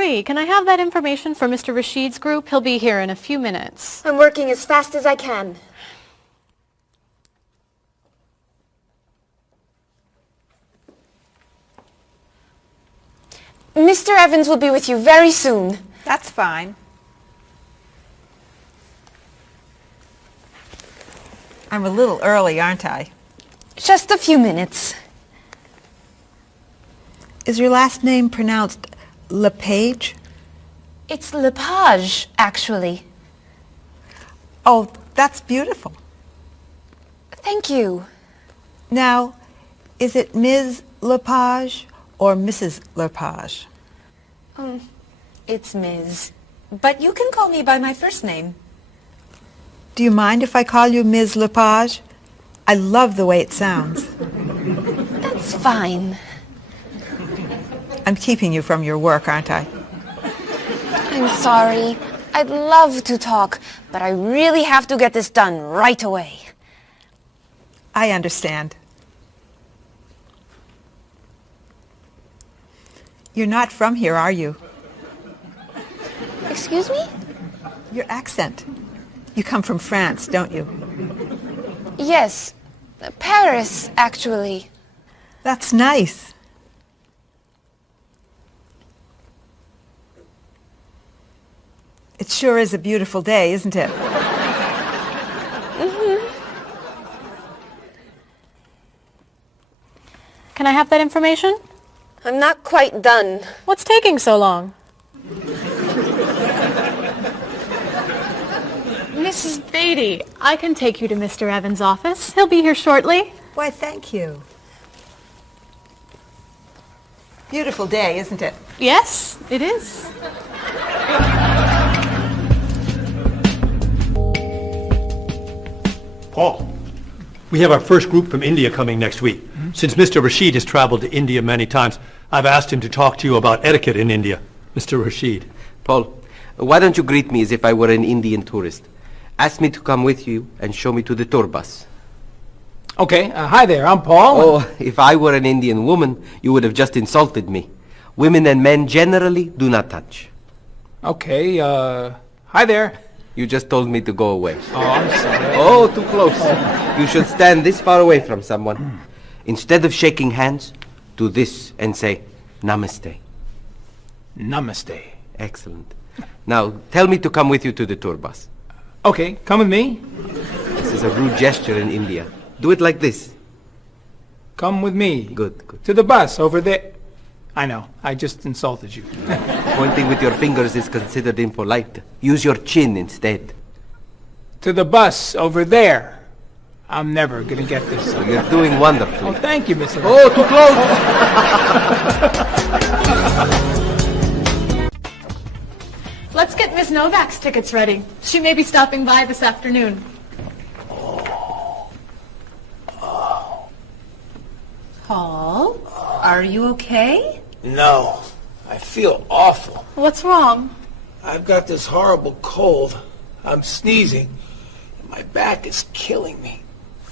Marie, can I have that information for Mr. Rashid's group? He'll be here in a few minutes. I'm working as fast as I can. Mr. Evans will be with you very soon. That's fine. I'm a little early, aren't I? Just a few minutes. Is your last name pronounced LePage? It's Lepage, actually. Oh, that's beautiful. Thank you. Now, is it Ms. Lepage or Mrs. Lepage? It's Ms. But you can call me by my first name. Do you mind if I call you Ms. Lepage? I love the way it sounds. That's fine. I'm keeping you from your work, aren't I? I'm sorry. I'd love to talk, but I really have to get this done right away. I understand. You're not from here, are you? Excuse me? Your accent. You come from France, don't you? Yes. Paris, actually. That's nice. It sure is a beautiful day, isn't it? Can I have that information? I'm not quite done. What's taking so long? Mrs. Beatty, I can take you to Mr. Evans' office. He'll be here shortly. Why, thank you. Beautiful day, isn't it? Yes, it is. Paul, we have our first group from India coming next week. Since Mr. Rashid has traveled to India many times, I've asked him to talk to you about etiquette in India. Mr. Rashid. Paul, why don't you greet me as if I were an Indian tourist? Ask me to come with you and show me to the tour bus. Okay, hi there, I'm Paul. Oh, if I were an Indian woman, you would have just insulted me. Women and men generally do not touch. Okay, hi there. You just told me to go away. Oh, I'm sorry. Oh, too close. You should stand this far away from someone. Instead of shaking hands, do this and say, Namaste. Namaste. Excellent. Now, tell me to come with you to the tour bus. Okay, come with me. This is a rude gesture in India. Do it like this. Come with me. Good, good. To the bus over there. I know, I just insulted you. Pointing with your fingers is considered impolite. Use your chin instead. To the bus over there. I'm never gonna get this. You're doing wonderfully. Oh, thank you, Mr. Oh, too close! Let's get Miss Novak's tickets ready. She may be stopping by this afternoon. Paul, are you okay? No, I feel awful. What's wrong? I've got this horrible cold. I'm sneezing, and my back is killing me.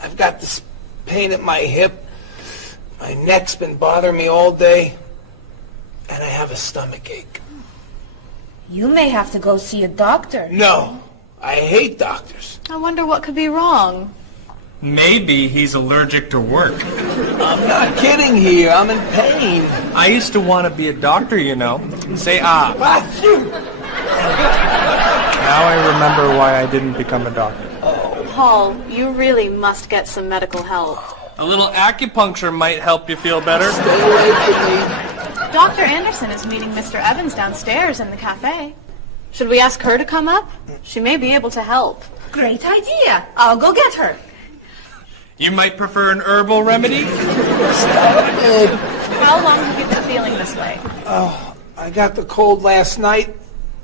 I've got this pain at my hip. My neck's been bothering me all day, and I have a stomach ache. You may have to go see a doctor. No, I hate doctors. I wonder what could be wrong. Maybe he's allergic to work. I'm not kidding here. I'm in pain. I used to want to be a doctor, you know. Say ah. Now I remember why I didn't become a doctor. Paul, you really must get some medical help. A little acupuncture might help you feel better. Stay away from me. Dr. Anderson is meeting Mr. Evans downstairs in the cafe. Should we ask her to come up? She may be able to help. Great idea. I'll go get her. You might prefer an herbal remedy? How long have you been feeling this way? Oh, I got the cold last night,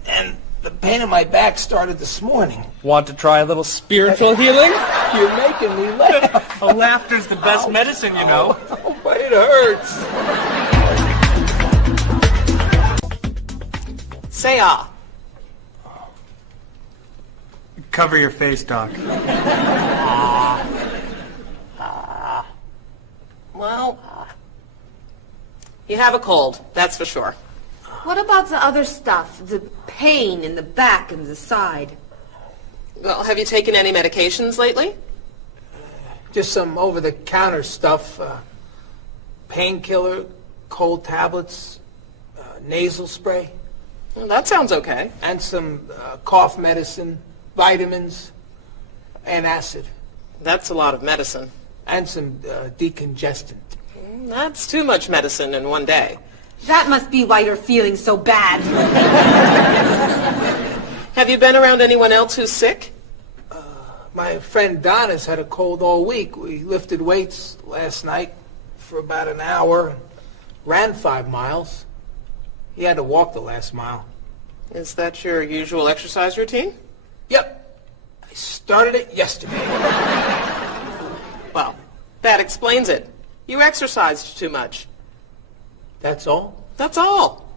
and the pain in my back started this morning. Want to try a little spiritual healing? You're making me laugh. Oh, laughter's the best medicine, you know. Oh, but it hurts. Say ah. Cover your face, Doc. Well, you have a cold, that's for sure. What about the other stuff? The pain in the back and the side? Well, have you taken any medications lately? Just some over-the-counter stuff. Painkiller, cold tablets, nasal spray. Well, that sounds okay. And some cough medicine, vitamins, and acid. That's a lot of medicine. And some decongestant. That's too much medicine in one day. That must be why you're feeling so bad. Have you been around anyone else who's sick? My friend Donna's had a cold all week. We lifted weights last night for about an hour, ran 5 miles. He had to walk the last mile. Is that your usual exercise routine? Yep. I started it yesterday. Well, that explains it. You exercised too much. That's all? That's all.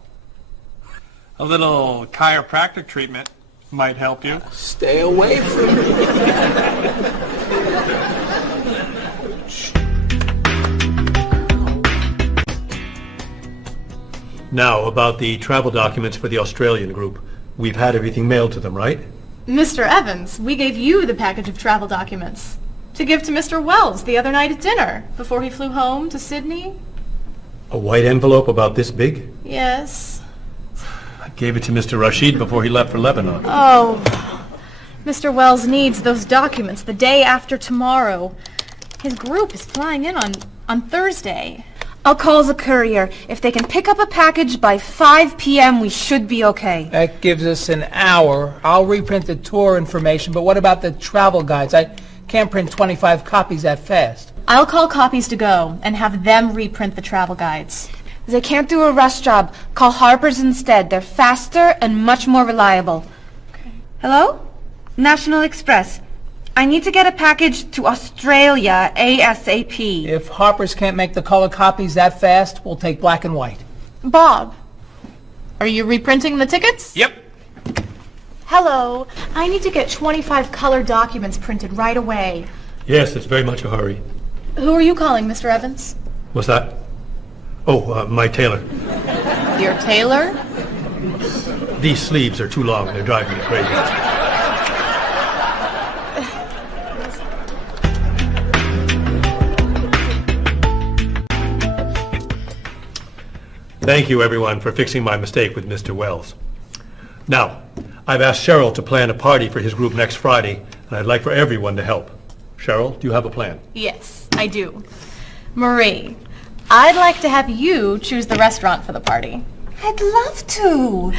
A little chiropractic treatment might help you. Stay away from me. Now, about the travel documents for the Australian group. We've had everything mailed to them, right? Mr. Evans, we gave you the package of travel documents to give to Mr. Wells the other night at dinner before he flew home to Sydney. A white envelope about this big? Yes. I gave it to Mr. Rashid before he left for Lebanon. Oh, Mr. Wells needs those documents the day after tomorrow. His group is flying in on Thursday. I'll call the courier. If they can pick up a package by 5 p.m., we should be okay. That gives us an hour. I'll reprint the tour information, but what about the travel guides? I can't print 25 copies that fast. I'll call Copies to Go and have them reprint the travel guides. They can't do a rush job. Call Harper's instead. They're faster and much more reliable. Okay. Hello? National Express. I need to get a package to Australia ASAP. If Harper's can't make the color copies that fast, we'll take black and white. Bob, are you reprinting the tickets? Yep. Hello. I need to get 25 color documents printed right away. Yes, it's very much a hurry. Who are you calling, Mr. Evans? What's that? Oh, my tailor. Your tailor? These sleeves are too long. They're driving me crazy. Thank you, everyone, for fixing my mistake with Mr. Wells. Now, I've asked Cheryl to plan a party for his group next Friday, and I'd like for everyone to help. Cheryl, do you have a plan? Yes, I do. Marie, I'd like to have you choose the restaurant for the party. I'd love to.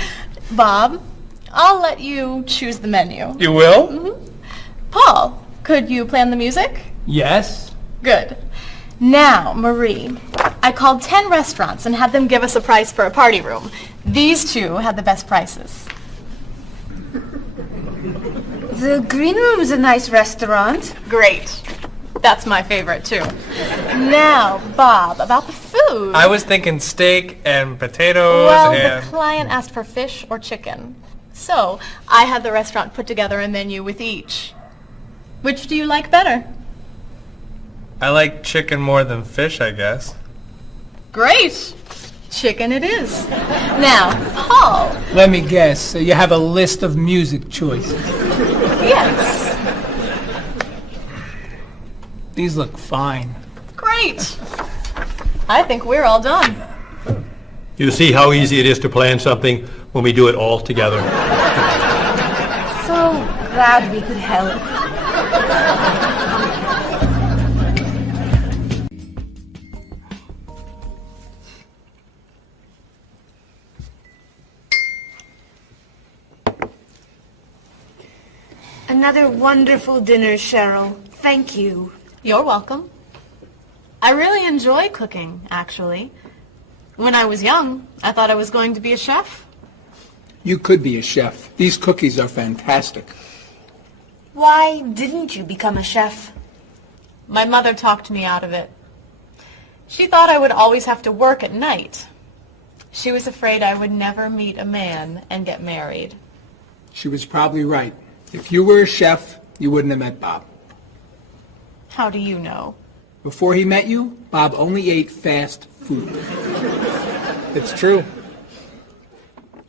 Bob, I'll let you choose the menu. You will? Mm-hmm. Paul, could you plan the music? Yes. Good. Now, Marie, I called 10 restaurants and had them give us a price for a party room. These two had the best prices. The Green Room's a nice restaurant. Great. That's my favorite, too. Now, Bob, about the food. I was thinking steak and potatoes Well, and... the client asked for fish or chicken. So, I had the restaurant put together a menu with each. Which do you like better? I like chicken more than fish, I guess. Great. Chicken it is. Now, Paul. Let me guess. So you have a list of music choices. Yes. These look fine. Great. I think we're all done. You see how easy it is to plan something when we do it all together? So glad we could help. Another wonderful dinner, Cheryl. Thank you. You're welcome. I really enjoy cooking, actually. When I was young, I thought I was going to be a chef. You could be a chef. These cookies are fantastic. Why didn't you become a chef? My mother talked me out of it. She thought I would always have to work at night. She was afraid I would never meet a man and get married. She was probably right. If you were a chef, you wouldn't have met Bob. How do you know? Before he met you, Bob only ate fast food. It's true.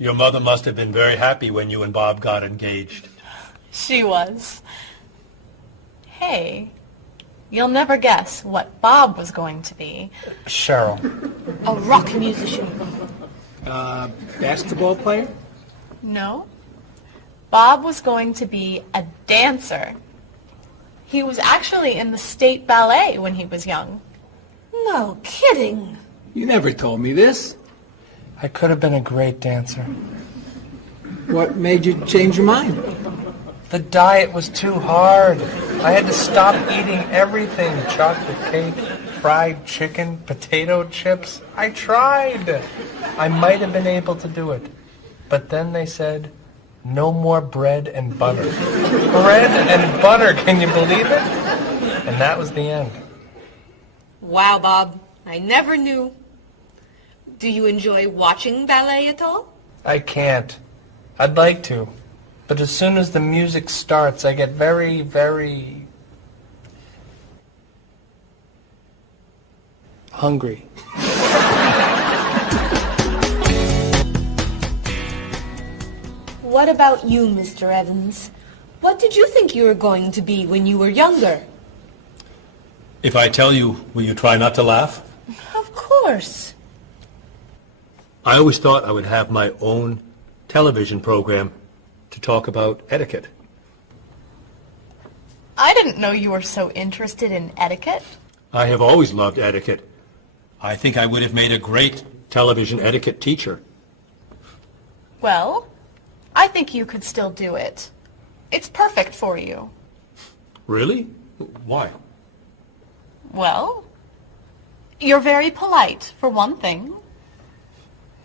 Your mother must have been very happy when you and Bob got engaged. She was. Hey, you'll never guess what Bob was going to be. Cheryl. A rock musician. Basketball player? No. Bob was going to be a dancer. He was actually in the state ballet when he was young. No kidding. You never told me this. I could have been a great dancer. What made you change your mind? The diet was too hard. I had to stop eating everything. Chocolate cake, fried chicken, potato chips. I tried. I might have been able to do it. But then they said, no more bread and butter. Bread and butter, can you believe it? And that was the end. Wow, Bob. I never knew. Do you enjoy watching ballet at all? I can't. I'd like to. But as soon as the music starts, I get very, very hungry. What about you, Mr. Evans? What did you think you were going to be when you were younger? If I tell you, will you try not to laugh? Of course. I always thought I would have my own television program to talk about etiquette. I didn't know you were so interested in etiquette. I have always loved etiquette. I think I would have made a great television etiquette teacher. Well, I think you could still do it. It's perfect for you. Really? Why? Well, you're very polite, for one thing.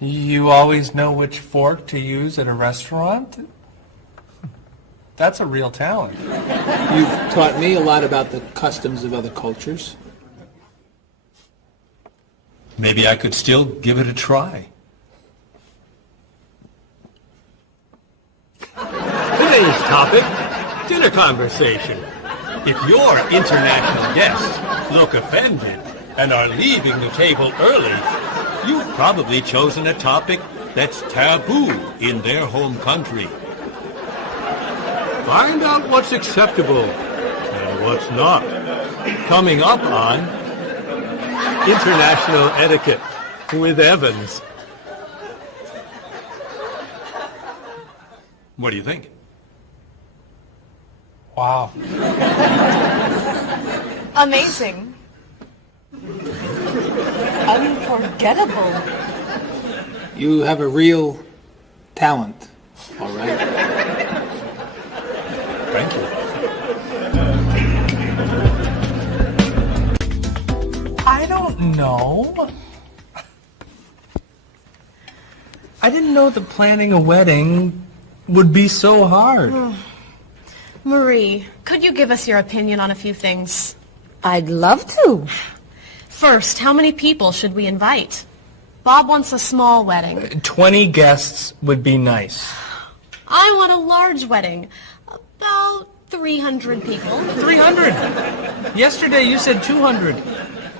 You always know which fork to use at a restaurant? That's a real talent. You've taught me a lot about the customs of other cultures. Maybe I could still give it a try. Today's topic, dinner conversation. If your international guests look offended and are leaving the table early, you've probably chosen a topic that's taboo in their home country. Find out what's acceptable and what's not. Coming up on International Etiquette with Evans. What do you think? Wow. Amazing. Unforgettable. You have a real talent, all right? Thank you. I don't know. I didn't know that planning a wedding would be so hard. Marie, could you give us your opinion on a few things? I'd love to. First, how many people should we invite? Bob wants a small wedding. 20 guests would be nice. I want a large wedding. About 300 people. 300? Yesterday you said 200.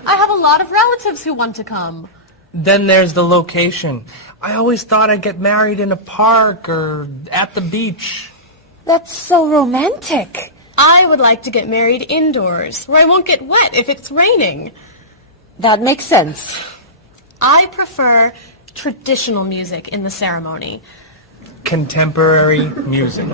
I have a lot of relatives who want to come. Then there's the location. I always thought I'd get married in a park or at the beach. That's so romantic. I would like to get married indoors, where I won't get wet if it's raining. That makes sense. I prefer traditional music in the ceremony. Contemporary music.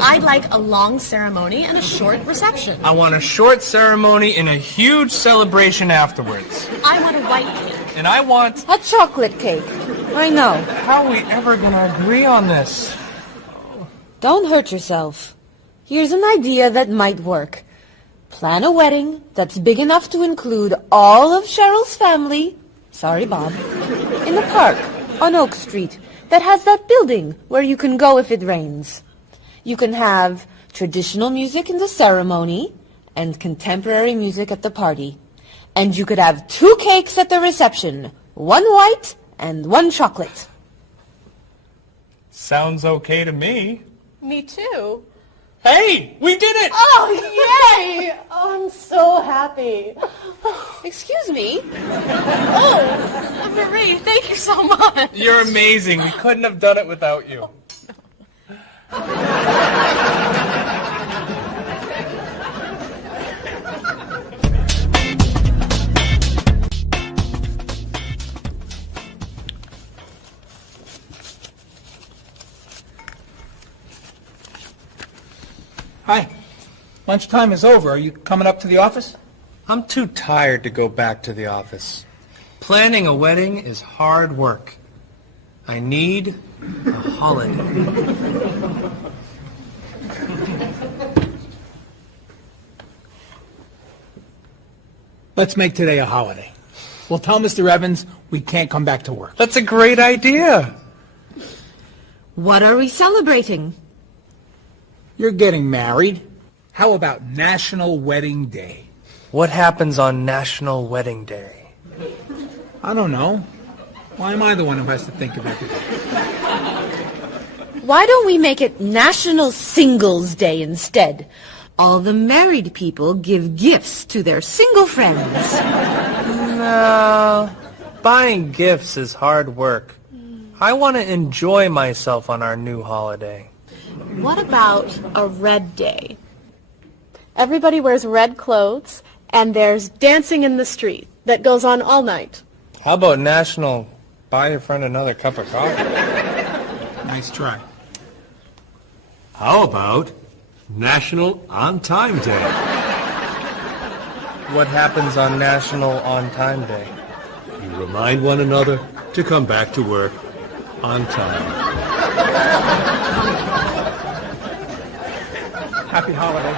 I'd like a long ceremony and a short reception. I want a short ceremony and a huge celebration afterwards. I want a white cake. And I want... A chocolate cake. I know. How are we ever going to agree on this? Don't hurt yourself. Here's an idea that might work. Plan a wedding that's big enough to include all of Cheryl's family, sorry Bob, in a park on Oak Street that has that building where you can go if it rains. You can have traditional music in the ceremony and contemporary music at the party. And you could have 2 cakes at the reception, 1 white and 1 chocolate. Sounds okay to me. Me too. Hey, we did it! Oh, yay! Oh, I'm so happy. Excuse me? Oh, Marie, thank you so much. You're amazing. We couldn't have done it without you. Hi. Lunchtime is over. Are you coming up to the office? I'm too tired to go back to the office. Planning a wedding is hard work. I need a holiday. Let's make today a holiday. We'll tell Mr. Evans we can't come back to work. That's a great idea. What are we celebrating? You're getting married. How about National Wedding Day? What happens on National Wedding Day? I don't know. Why am I the one who has to think of everything? Why don't we make it National Singles Day instead? All the married people give gifts to their single friends. No, buying gifts is hard work. I want to enjoy myself on our new holiday. What about a red day? Everybody wears red clothes, and there's dancing in the street that goes on all night. How about National Buy Your Friend Another Cup of Coffee? Nice try. How about National On Time Day? What happens on National On Time Day? You remind one another to come back to work on time. Happy holiday.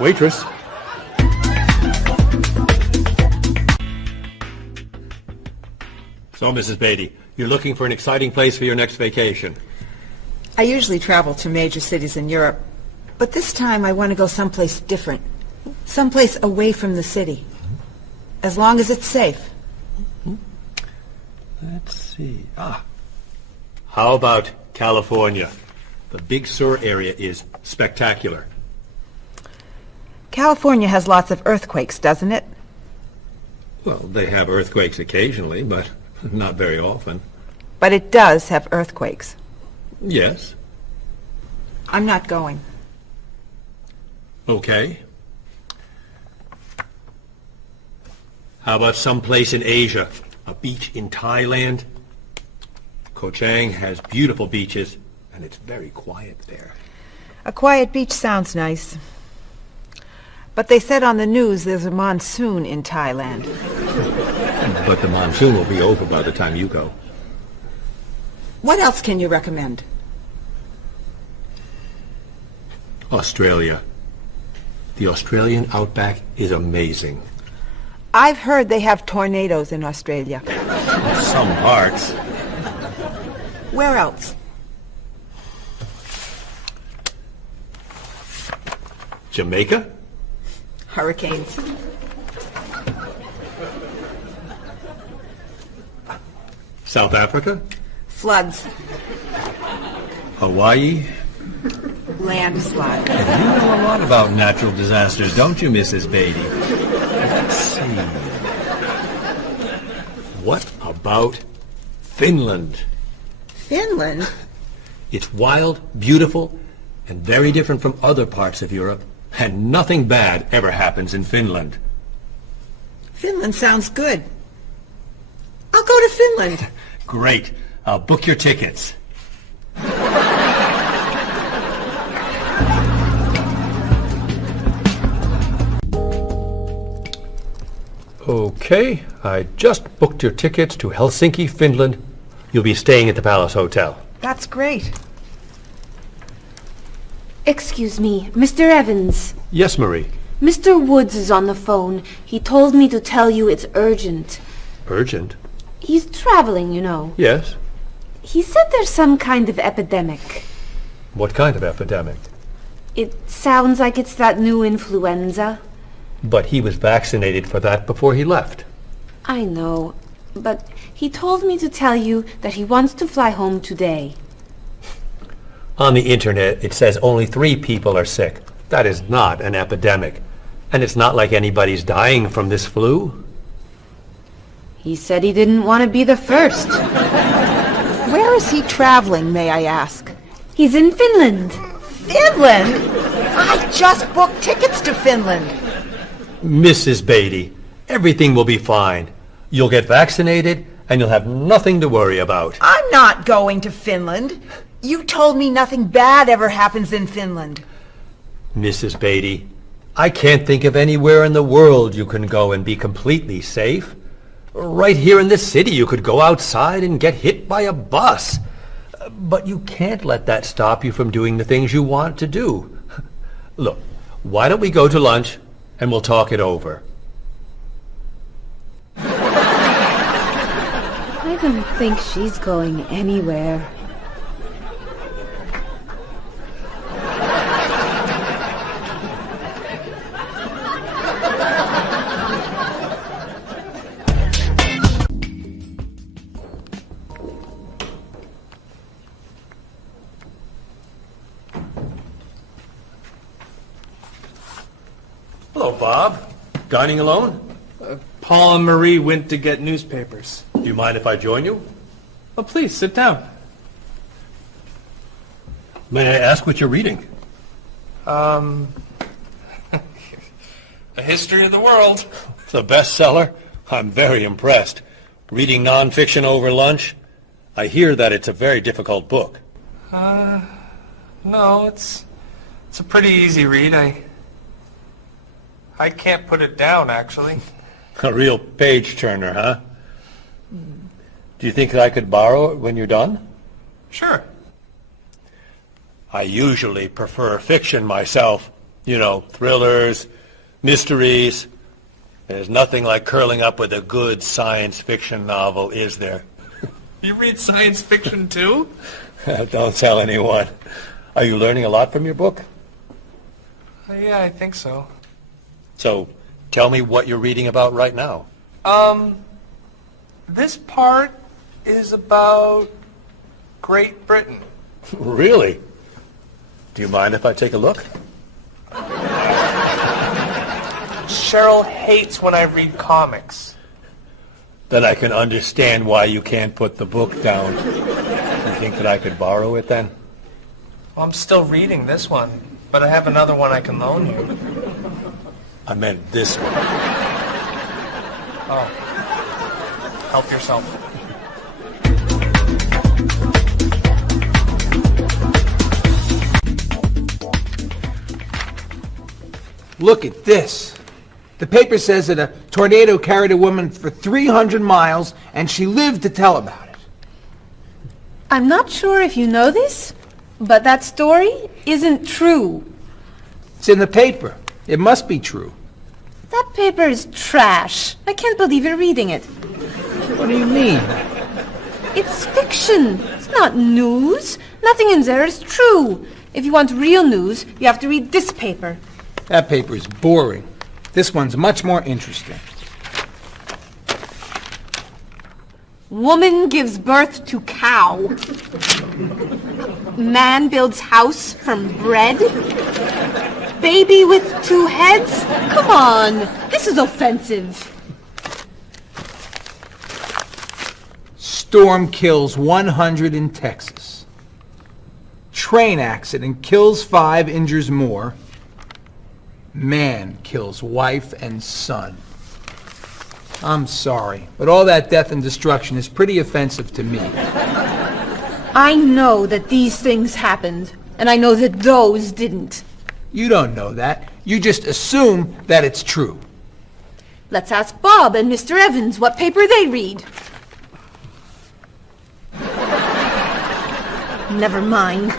Waitress. So, Mrs. Beatty, you're looking for an exciting place for your next vacation. I usually travel to major cities in Europe, but this time I want to go someplace different. Someplace away from the city. As long as it's safe. Let's see. How about California? The Big Sur area is spectacular. California has lots of earthquakes, doesn't it? Well, they have earthquakes occasionally, but not very often. But it does have earthquakes. Yes. I'm not going. Okay. How about someplace in Asia? A beach in Thailand? Koh Chang has beautiful beaches, and it's very quiet there. A quiet beach sounds nice. But they said on the news there's a monsoon in Thailand. But the monsoon will be over by the time you go. What else can you recommend? Australia. The Australian outback is amazing. I've heard they have tornadoes in Australia. Some parts. Where else? Jamaica? Hurricanes. South Africa? Floods. Hawaii? Landslides. You know a lot about natural disasters, don't you, Mrs. Beatty? Let's see. What about Finland? Finland? It's wild, beautiful, and very different from other parts of Europe, and nothing bad ever happens in Finland. Finland sounds good. I'll go to Finland. Great. I'll book your tickets. Okay, I just booked your tickets to Helsinki, Finland. You'll be staying at the Palace Hotel. That's great. Excuse me, Mr. Evans. Yes, Marie. Mr. Woods is on the phone. He told me to tell you it's urgent. Urgent? He's traveling, you know. Yes. He said there's some kind of epidemic. What kind of epidemic? It sounds like it's that new influenza. But he was vaccinated for that before he left. I know, but He told me to tell you that he wants to fly home today. On the internet, it says only 3 people are sick. That is not an epidemic. And it's not like anybody's dying from this flu. He said he didn't want to be the first. Where is he traveling, may I ask? He's in Finland. Finland? I just booked tickets to Finland. Mrs. Beatty, everything will be fine. You'll get vaccinated, and you'll have nothing to worry about. I'm not going to Finland. You told me nothing bad ever happens in Finland. Mrs. Beatty, I can't think of anywhere in the world you can go and be completely safe. Right here in this city, you could go outside and get hit by a bus. But you can't let that stop you from doing the things you want to do. Look, why don't we go to lunch and we'll talk it over? I don't think she's going anywhere. Hello, Bob. Dining alone? Paul and Marie went to get newspapers. Do you mind if I join you? Oh, please, sit down. May I ask what you're reading? A History of the World. It's a bestseller. I'm very impressed. Reading nonfiction over lunch? I hear that it's a very difficult book. No, it's a pretty easy read. I can't put it down, actually. A real page-turner, huh? Do you think that I could borrow it when you're done? Sure. I usually prefer fiction myself. You know, thrillers, mysteries. There's nothing like curling up with a good science fiction novel, is there? You read science fiction, too? Don't tell anyone. Are you learning a lot from your book? Yeah, I think so. So, tell me what you're reading about right now. This part is about Great Britain. Really? Do you mind if I take a look? Cheryl hates when I read comics. Then I can understand why you can't put the book down. You think that I could borrow it then? Well, I'm still reading this one, but I have another one I can loan you. I meant this one. Oh. Help yourself. Look at this. The paper says that a tornado carried a woman for 300 miles, and she lived to tell about it. I'm not sure if you know this, but that story isn't true. It's in the paper. It must be true. That paper is trash. I can't believe you're reading it. What do you mean? It's fiction. It's not news. Nothing in there is true. If you want real news, you have to read this paper. That paper is boring. This one's much more interesting. Woman gives birth to cow. Man builds house from bread. Baby with 2 heads? Come on, this is offensive. Storm kills 100 in Texas. Train accident kills 5, injures more. Man kills wife and son. I'm sorry, but all that death and destruction is pretty offensive to me. I know that these things happened, and I know that those didn't. You don't know that. You just assume that it's true. Let's ask Bob and Mr. Evans what paper they read. Never mind.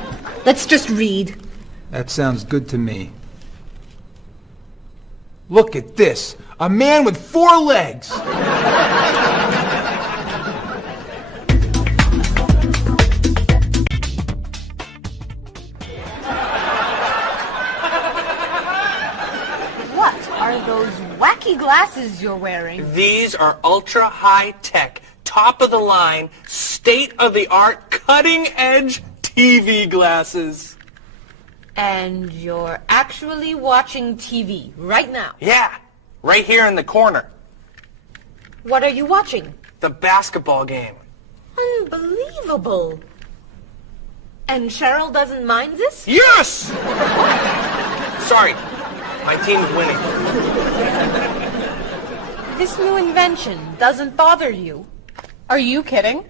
Let's just read. That sounds good to me. Look at this. A man with 4 legs. What are those wacky glasses you're wearing? These are ultra high tech, top-of-the-line, state-of-the-art, cutting-edge TV glasses. And you're actually watching TV right now. Yeah, right here in the corner. What are you watching? The basketball game. Unbelievable. And Cheryl doesn't mind this? Yes! Sorry, my team's winning. This new invention doesn't bother you. Are you kidding?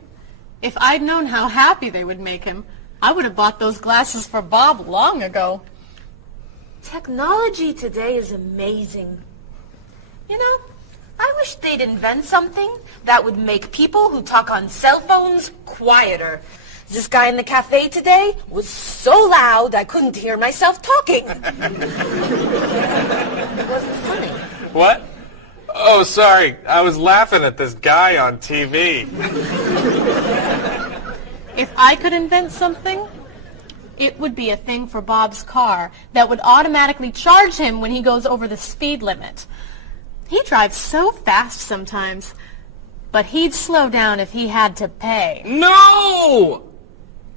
If I'd known how happy they would make him, I would have bought those glasses for Bob long ago. Technology today is amazing. You know, I wish they'd invent something that would make people who talk on cell phones quieter. This guy in the cafe today was so loud I couldn't hear myself talking. It wasn't funny. What? Oh, sorry. I was laughing at this guy on TV. If I could invent something, it would be a thing for Bob's car that would automatically charge him when he goes over the speed limit. He drives so fast sometimes, but he'd slow down if he had to pay. No!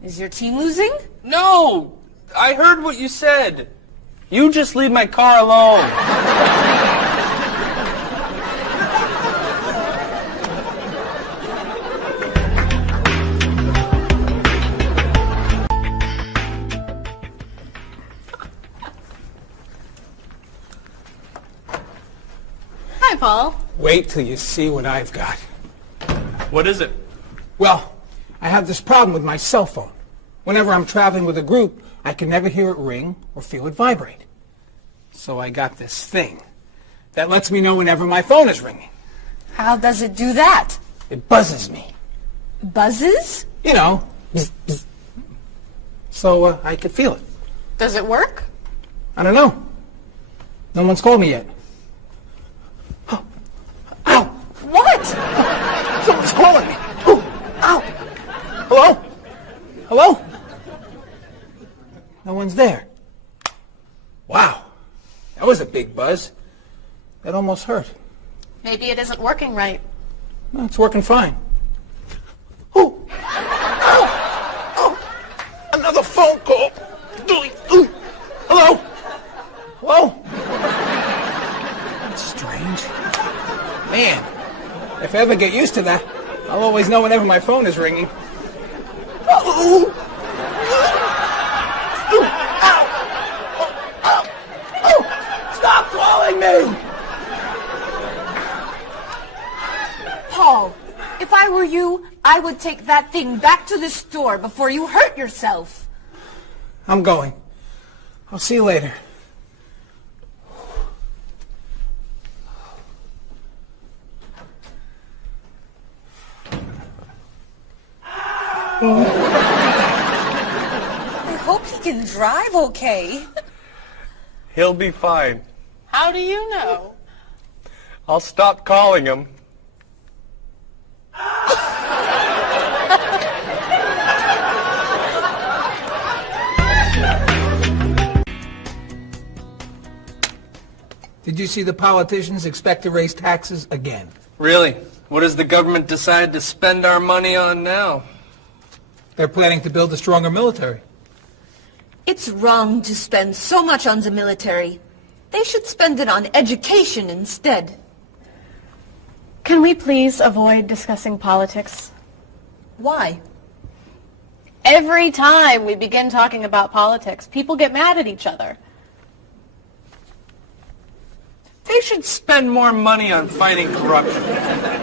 Is your team losing? No! I heard what you said. You just leave my car alone. Hi, Paul. Wait till you see what I've got. What is it? Well, I have this problem with my cell phone. Whenever I'm traveling with a group, I can never hear it ring or feel it vibrate. So I got this thing that lets me know whenever my phone is ringing. How does it do that? It buzzes me. Buzzes? You know, bzz, bzz. So I could feel it. Does it work? I don't know. No one's called me yet. Ow! What? Someone's calling me. Ooh, ow! Hello? Hello? No one's there. Wow. That was a big buzz. That almost hurt. Maybe it isn't working right. No, it's working fine. Ooh! Ow! Oh! Another phone call. Ooh. Hello? Hello? That's strange. Man, if I ever get used to that, I'll always know whenever my phone is ringing. Oh! Stop calling me! Paul, if I were you, I would take that thing back to the store before you hurt yourself. I'm going. I'll see you later. I hope he can drive okay. He'll be fine. How do you know? I'll stop calling him. Did you see the politicians expect to raise taxes again? Really? What does the government decide to spend our money on now? They're planning to build a stronger military. It's wrong to spend so much on the military. They should spend it on education instead. Can we please avoid discussing politics? Why? Every time we begin talking about politics, people get mad at each other. They should spend more money on fighting corruption.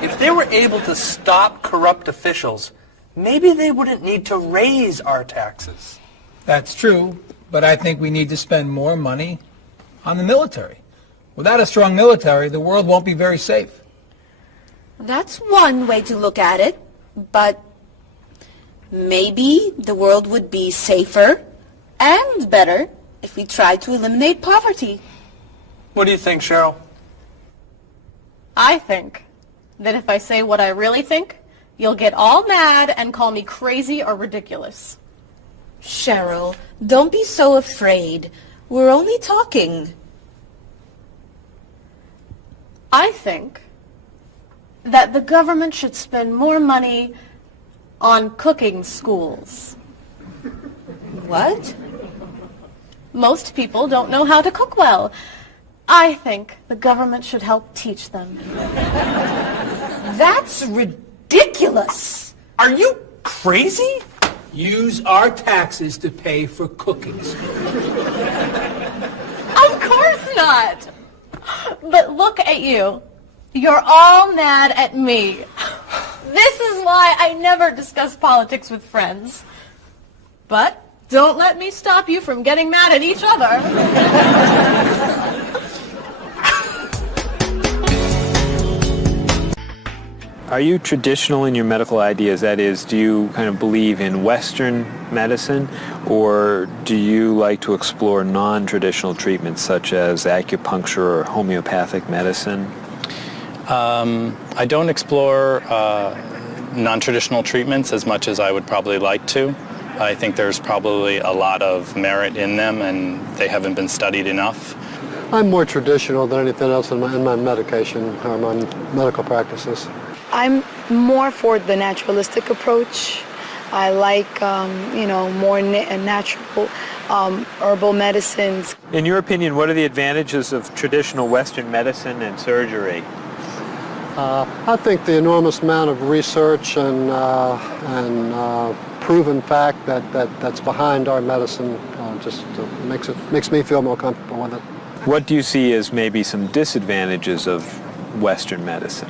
If they were able to stop corrupt officials, maybe they wouldn't need to raise our taxes. That's true, but I think we need to spend more money on the military. Without a strong military, the world won't be very safe. That's one way to look at it, but maybe the world would be safer and better if we tried to eliminate poverty. What do you think, Cheryl? I think that if I say what I really think, you'll get all mad and call me crazy or ridiculous. Cheryl, don't be so afraid. We're only talking. I think that the government should spend more money on cooking schools. What? Most people don't know how to cook well. I think the government should help teach them. That's ridiculous. Are you crazy? Use our taxes to pay for cooking school. Of course not. But look at you. You're all mad at me. This is why I never discuss politics with friends. But don't let me stop you from getting mad at each other. Are you traditional in your medical ideas? That is, do you kind of believe in Western medicine, or do you like to explore non-traditional treatments such as acupuncture or homeopathic medicine? I don't explore non-traditional treatments as much as I would probably like to. I think there's probably a lot of merit in them, and they haven't been studied enough. I'm more traditional than anything else in my medication or my medical practices. I'm more for the naturalistic approach. I like, more natural herbal medicines. In your opinion, what are the advantages of traditional Western medicine and surgery? I think the enormous amount of research and proven fact that's behind our medicine makes me feel more comfortable with it. What do you see as maybe some disadvantages of Western medicine?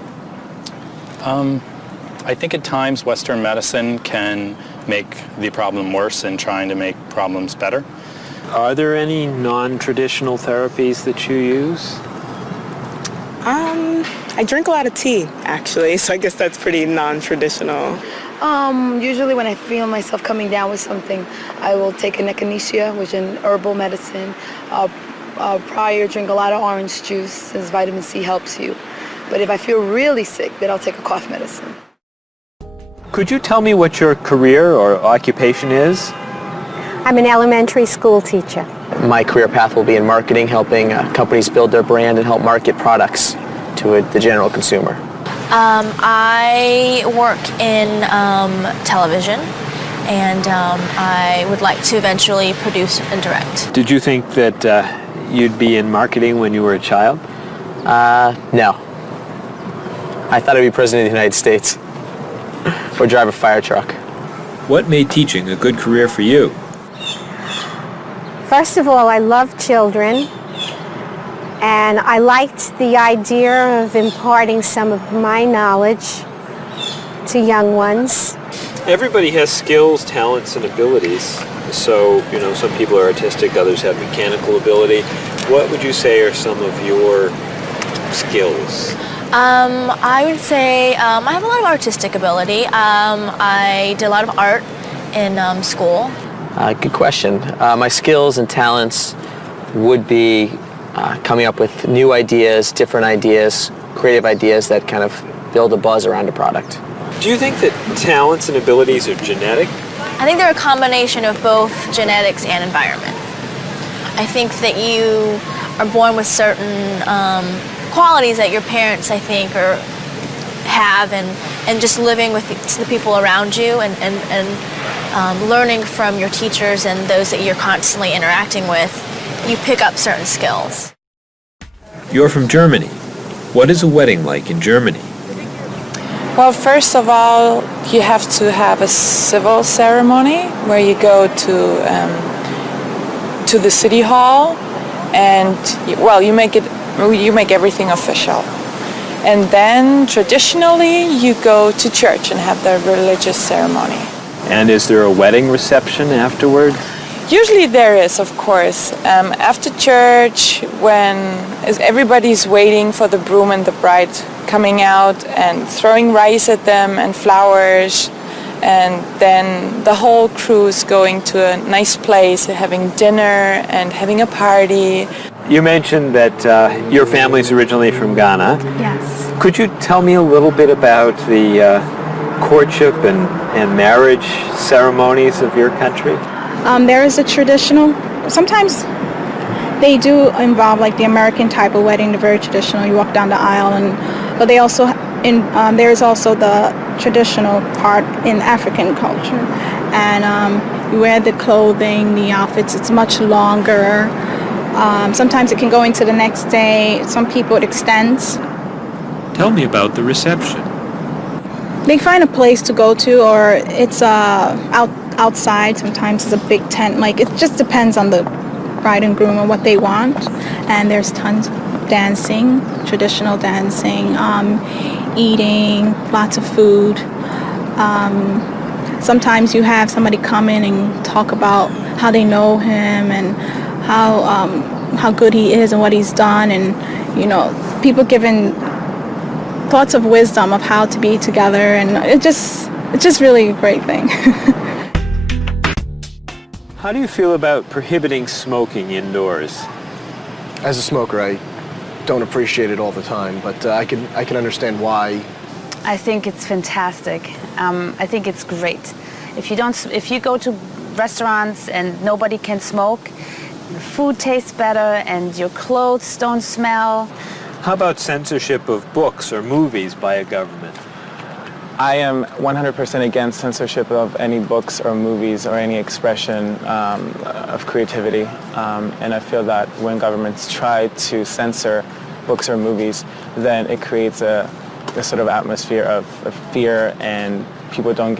I think at times Western medicine can make the problem worse in trying to make problems better. Are there any non-traditional therapies that you use? I drink a lot of tea, actually, so I guess that's pretty non-traditional. Usually when I feel myself coming down with something, I will take an echinacea, which is an herbal medicine. Prior, drink a lot of orange juice, since vitamin C helps you. But if I feel really sick, then I'll take a cough medicine. Could you tell me what your career or occupation is? I'm an elementary school teacher. My career path will be in marketing, helping companies build their brand and help market products to the general consumer. I work in television, and I would like to eventually produce and direct. Did you think that you'd be in marketing when you were a child? No. I thought I'd be president of the United States or drive a fire truck. What made teaching a good career for you? First of all, I love children, and I liked the idea of imparting some of my knowledge to young ones. Everybody has skills, talents, and abilities. So, some people are artistic, others have mechanical ability. What would you say are some of your skills? I would say I have a lot of artistic ability. I did a lot of art in school. Good question. My skills and talents would be coming up with new ideas, different ideas, creative ideas that kind of build a buzz around a product. Do you think that talents and abilities are genetic? I think they're a combination of both genetics and environment. I think that you are born with certain qualities that your parents, I think, have, and just living with the people around you and learning from your teachers and those that you're constantly interacting with, you pick up certain skills. You're from Germany. What is a wedding like in Germany? Well, first of all, you have to have a civil ceremony where you go to the city hall, and you make everything official. And then traditionally you go to church and have the religious ceremony. And is there a wedding reception afterward? Usually there is, of course. After church, when everybody's waiting for the groom and the bride coming out and throwing rice at them and flowers, and then the whole crew's going to a nice place, having dinner and having a party. You mentioned that your family's originally from Ghana. Yes. Could you tell me a little bit about the courtship and marriage ceremonies of your country? There is a traditional, sometimes they do involve like the American type of wedding, the very traditional, you walk down the aisle, but they also there's also the traditional part in African culture, and you wear the clothing, the outfits. It's much longer. Sometimes it can go into the next day. Some people it extends. Tell me about the reception. They find a place to go to, or it's outside. Sometimes it's a big tent. Like, it just depends on the bride and groom and what they want. And there's tons of dancing, traditional dancing, eating, lots of food. Sometimes you have somebody come in and talk about how they know him and how good he is and what he's done, and people giving thoughts of wisdom of how to be together, and it's just really a great thing. How do you feel about prohibiting smoking indoors? As a smoker, I don't appreciate it all the time, but I can understand why. I think it's fantastic. I think it's great. If you go to restaurants and nobody can smoke, the food tastes better and your clothes don't smell. How about censorship of books or movies by a government? I am 100% against censorship of any books or movies or any expression of creativity. And I feel that when governments try to censor books or movies, then it creates a sort of atmosphere of fear, and people don't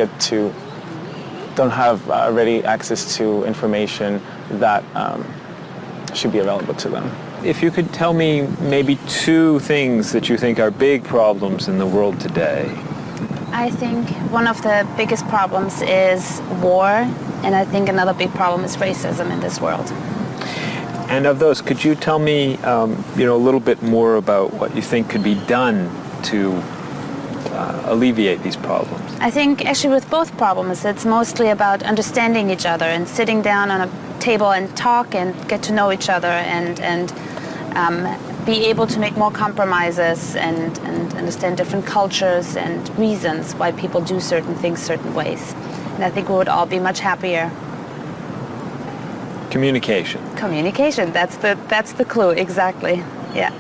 have ready access to information that should be available to them. If you could tell me maybe 2 things that you think are big problems in the world today. I think one of the biggest problems is war, and I think another big problem is racism in this world. And of those, could you tell me a little bit more about what you think could be done to alleviate these problems? I think actually with both problems, it's mostly about understanding each other and sitting down on a table and talk and get to know each other and be able to make more compromises and understand different cultures and reasons why people do certain things certain ways. And I think we would all be much happier. Communication. Communication, that's the clue, exactly. Yeah.